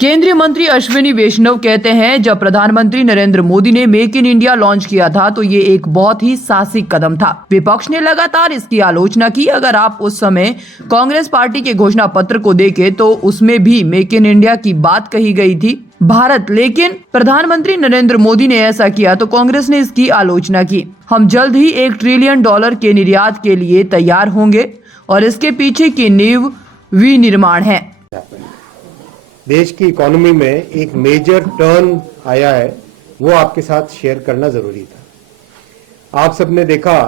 केंद्रीय मंत्री अश्विनी वैष्णव कहते हैं, जब प्रधानमंत्री नरेंद्र मोदी ने मेक इन इंडिया लॉन्च किया था तो ये एक बहुत ही साहसिक कदम था। विपक्ष ने लगातार इसकी आलोचना की। अगर आप उस समय कांग्रेस पार्टी के घोषणा पत्र को देखें तो उसमें भी मेक इन इंडिया की बात कही गई थी भारत, लेकिन प्रधानमंत्री नरेंद्र मोदी ने ऐसा किया तो कांग्रेस ने इसकी आलोचना की। हम जल्द ही $1 ट्रिलियन के निर्यात के लिए तैयार होंगे और इसके पीछे की नींव विनिर्माण है। देश की इकोनॉमी में एक मेजर टर्न आया है, वो आपके साथ शेयर करना जरूरी था। आप सबने देखा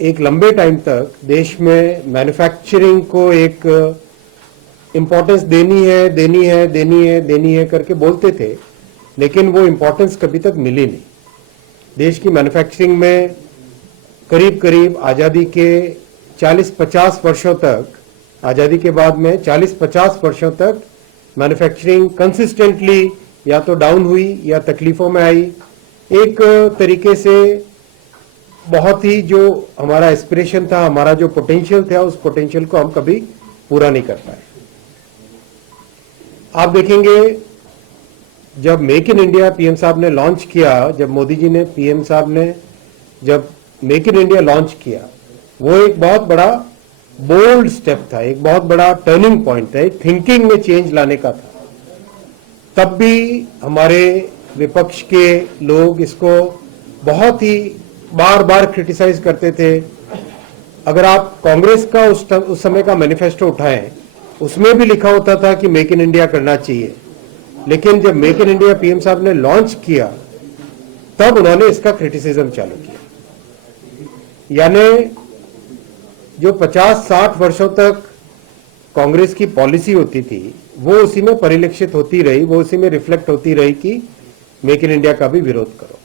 एक लंबे टाइम तक देश में मैन्युफैक्चरिंग को एक इम्पोर्टेंस देनी है करके बोलते थे, लेकिन वो इम्पोर्टेंस कभी तक मिली नहीं। देश की मैन्युफैक्चरिंग में करीब आज़ादी के 40-50 वर्षों तक, आज़ादी के बाद में 40-50 वर्षों तक मैन्युफैक्चरिंग कंसिस्टेंटली या तो डाउन हुई या तकलीफों में आई। एक तरीके से बहुत ही जो हमारा एस्पिरेशन था, हमारा जो पोटेंशियल था, उस पोटेंशियल को हम कभी पूरा नहीं कर पाए। आप देखेंगे जब मेक इन इंडिया पीएम साहब ने लॉन्च किया, जब मोदी जी ने, पीएम साहब ने जब मेक इन इंडिया लॉन्च किया, वो एक बहुत बड़ा बोल्ड स्टेप था, एक बहुत बड़ा टर्निंग पॉइंट था, एक थिंकिंग में चेंज लाने का था। तब भी हमारे विपक्ष के लोग इसको बहुत ही बार बार क्रिटिसाइज करते थे। अगर आप कांग्रेस का उस समय का मैनिफेस्टो उठाएं, उसमें भी लिखा होता था कि मेक इन इंडिया करना चाहिए, लेकिन जब मेक इन इंडिया पीएम साहब ने लॉन्च किया तब उन्होंने इसका क्रिटिसिज्म चालू किया। यानी जो 50-60 वर्षों तक कांग्रेस की पॉलिसी होती थी, वो उसी में परिलक्षित होती रही, वो उसी में रिफ्लेक्ट होती रही कि मेक इन इंडिया का भी विरोध करो।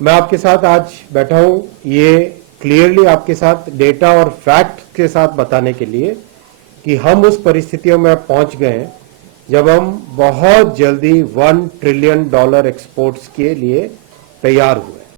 मैं आपके साथ आज बैठा हूं ये क्लियरली आपके साथ डेटा और फैक्ट के साथ बताने के लिए कि हम उस परिस्थितियों में पहुंच गए हैं जब हम बहुत जल्दी $1 ट्रिलियन एक्सपोर्ट्स के लिए तैयार हुए।